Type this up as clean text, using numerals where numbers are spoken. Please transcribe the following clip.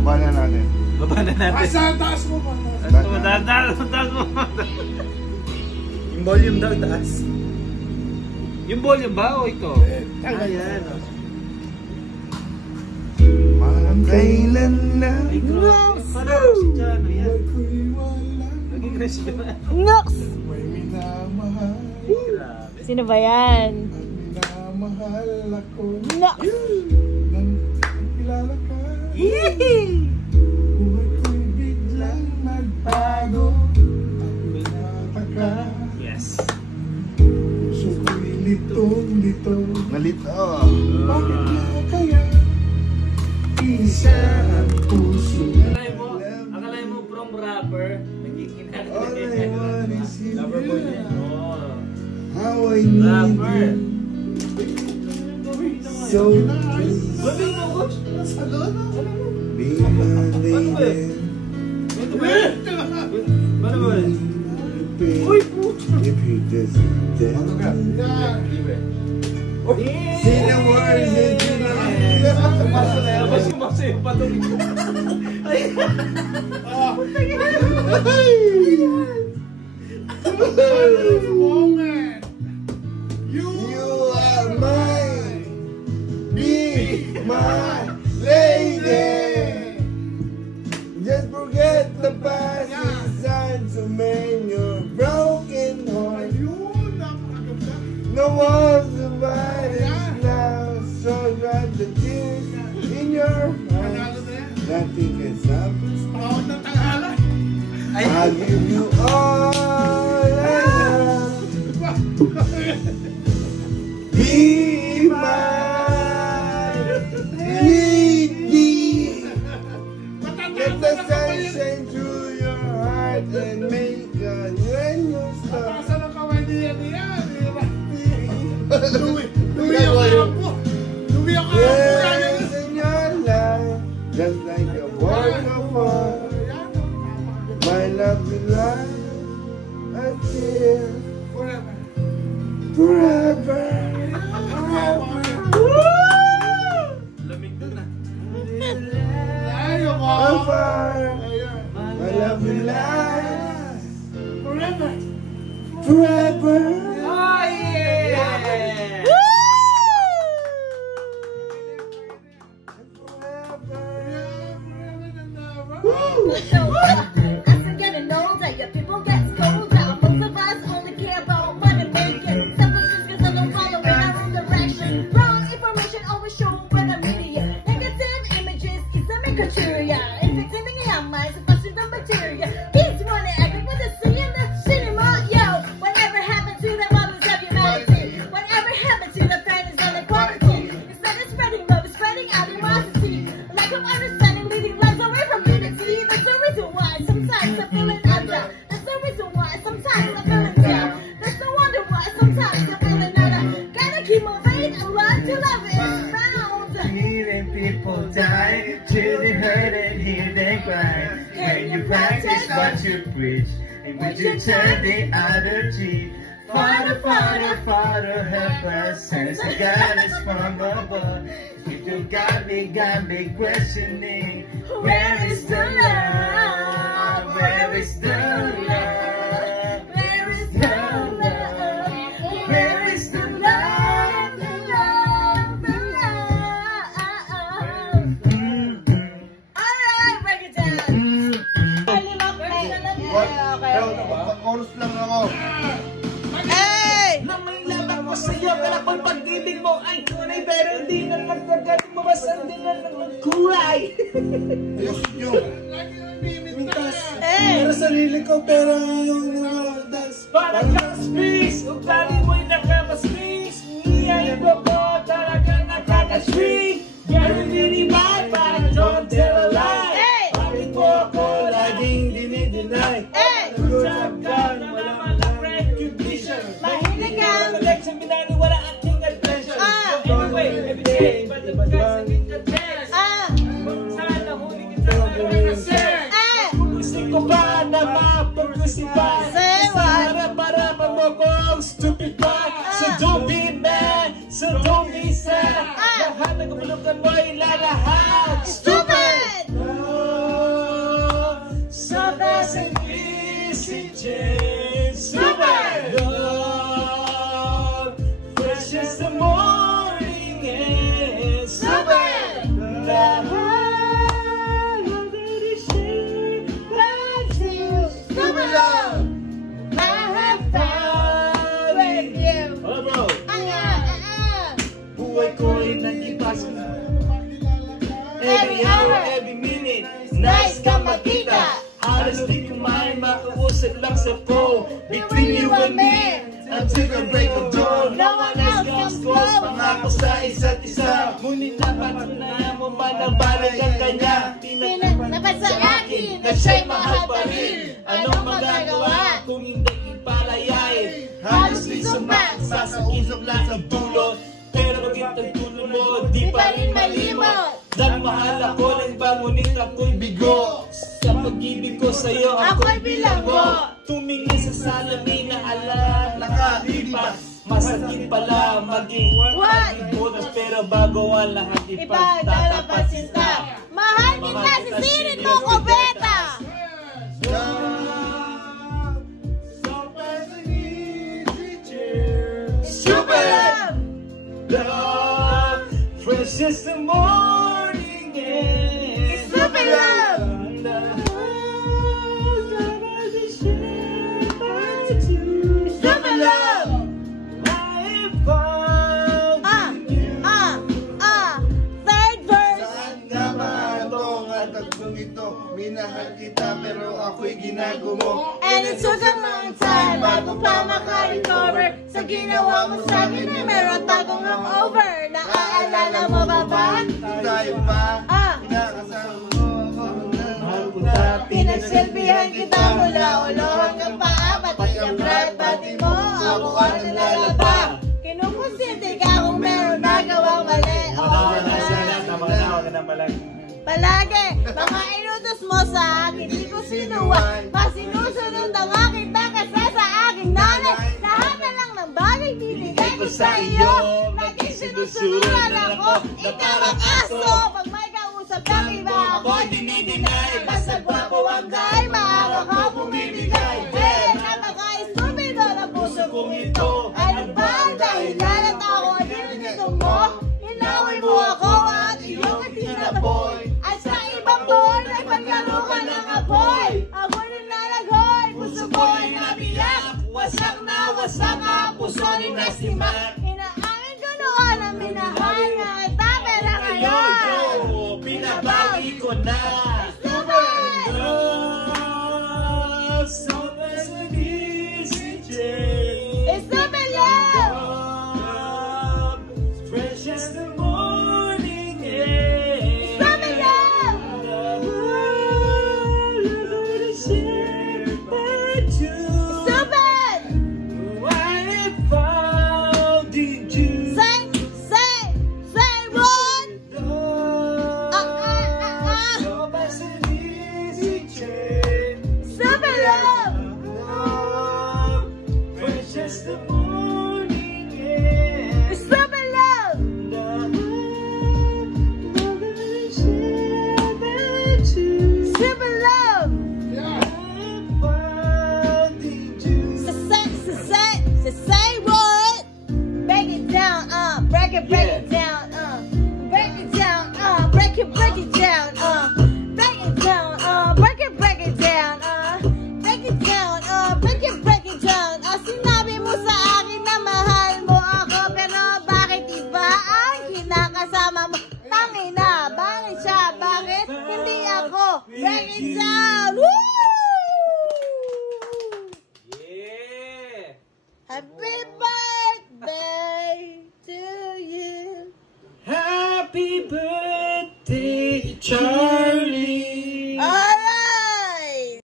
Baba na natin. Baba na natin. Taas mo pa. Taas mo. Yung volume daw, taas. Yung volume ba o ito? Ayan. Parang kailan na. Ay, grabe. Parang Cristiano yan. Naging Cristiano. Nox! May minamahal. Grabe. Sino ba yan? Minamahal ako. Nox! Nang kilala ka. Buhay ko'y biglang nagbago. Pinataka. Yes. Puso ko'y litong-lito. Nalito. Bakit na kaya? Isa ang puso. Akalay mo from rapper, naging kinakita. All I want is you. Lover boy niya. Oh. How I need Rapper. you. So please Babi mo, coach. be my lady. Ano ba? Uy, if you just dance. Say the words that you Maso yung patong. Woman. You are mine. Be my lady. Just forget the past. It's time to mend your broken heart. Ayun, napakaganda. No one's surviving now. So dry the tears in your eyes. Panalo na yan. Nothing can stop us. Panahon ng tanghala. I'll give you all I have. Be my lady. Let the sun shine through your heart and make a new start. Patasan ang kamay niya. Louie ang kapo. Louie ang kapo. Yes, in your life, just like a waterfall. My love will rise a tear Forever. forever. Lamig dun ah. Ayaw mo. Afar, my love will last Forever. forever. Oh yeah! As we're getting older, your people get colder. Most of us only care about what it makes it. Simple just because I don't follow in our own direction. Wrong information always shown by the media. Negative images is a criteria. Infecting our minds, especially the material. Kids wanna act with the sea in the cinema. Yo, whatever happened to the mothers of humanity? Whatever happened to the fairness and equality? Instead of spreading love, it's spreading animosity. Lack of understanding, leading lives away from unity. That's the reason why sometimes I'm feeling under. That's the reason why sometimes I'm feeling down. That's no wonder why sometimes I'm feeling under. Gotta keep moving and learn to love is found. Hearing people die, children hurt and hear them cry. Can you practice what you preach? And would you turn the other cheek? Father, Father, Father, help us. Sense of God is from above. If you got me questioning. Where is the love? Where is the love? Where is the love? Where is the love? The love, the love. Alright, break it down. Chorus lang ako. Hey! Na may laban ko sa'yo, kala ko'y pag-ibig mo ay tunay, pero di na nagtagat mo masandin na ng kulay. Ayos nyo. Mintas, Hey! para sarili ko, pero yung nakadas. Para kang space, ugali mo'y nakapaspace. Iyayin ko po, talaga nakakasweet. Gano'n dinibay, parang don't tell a lie. Hey! Bakit mo ako laging dinideny? Hey! Trap ka, wala malang recognition. Mahilig ka. Mahilig sa binani, wala ating attention. So anyway, every day, but the podcast in the text. Kung saan nahuli kita nakakasex. Pupusin ko ba na mapag-usipan? Say what? Para mo kong stupid hour, every minute. Nice ka makita. Halos di kumain, makausap lang sa phone. Between you and me, until the break of dawn. No one else comes close, pangako sa isa't isa. Ngunit napatunayan mo ba na balik ang kanya? Pinagnapat sa akin na siya'y mahal pa rin. Anong magagawa kung hindi ipalayain? Halos di sumak, sasausap lang sa dulo. Pero pagit ang tulo mo, di pa rin malimot. Dahil mahal ako ng bangunit, ako'y bigo. Sa pag-ibig ko sa'yo, ako'y bilanggo. Tumingin sa salamin na ala, nakalipas. Masakit pala maging bonus, pero bago ang lahat ipagtatapat sinta. Mahal kita, sisirin mo ko, Beta! Super love, fresh as the morning air. Super love! Super love! Third verse! Saan nga ba itong ang tatlong ito? Minahal kita pero ako'y ginagumo. And it took a long time bago pa maka-recover. Sa ginawa mo sa akin ay meron tagong over. Naaalala mo ba ba? Tayo pa, pinakasama mo ako ng Pinagsilbihan kita mula ulo hanggang paa. Pati ang brad, pati mo, ako ang nalalaba. Kinukonsinti ka kung meron nagawang mali. Oo na. Palagi, mga inutos mo sa akin, di ko sinuwan. Masinusunod ang aking takasa sa aking nanay. Lahat na lang ng bagay binigay ko sa iyo. Naging sinusunuran ako, ikaw ang aso. Pag may kausap ng iba, ako'y dinidinay. Basta gwapo ang guy, maaga ka bumibigay. Eh, napaka-estupido ng puso kong ito. Ano ba ang dahilan at ako ay nilito mo? Inaway mo ako at iyong itinaboy. At sa ibang boy, ay paglaro ka ng apoy. Ako'y nananaghoy, puso ko ay nabiyak. Wasak na wasak ang puso ni Nasimak. Inaamin ko noon ang minahal nga kita, pero ngayon pinabagi ko na. Stupid! Love, so much an easy change. It's stupid love! Love, fresh as the morning air. Stupid love! Stupid! I found in you. Say what? So much an easy change. Stupid love! Love, fresh as the morning air. Stupid love! Stupid love! Say what? Break it down, break it down, break it down, break it down, break it down, break it down, break it down, break it down. Sinabi mo sa akin na mahal mo ako, pero bakit iba ang kinakasama mo? Tangina, bakit siya? Bakit hindi ako? Break it down! Woo! Yeah. Happy birthday to you. Happy birthday, Charlie.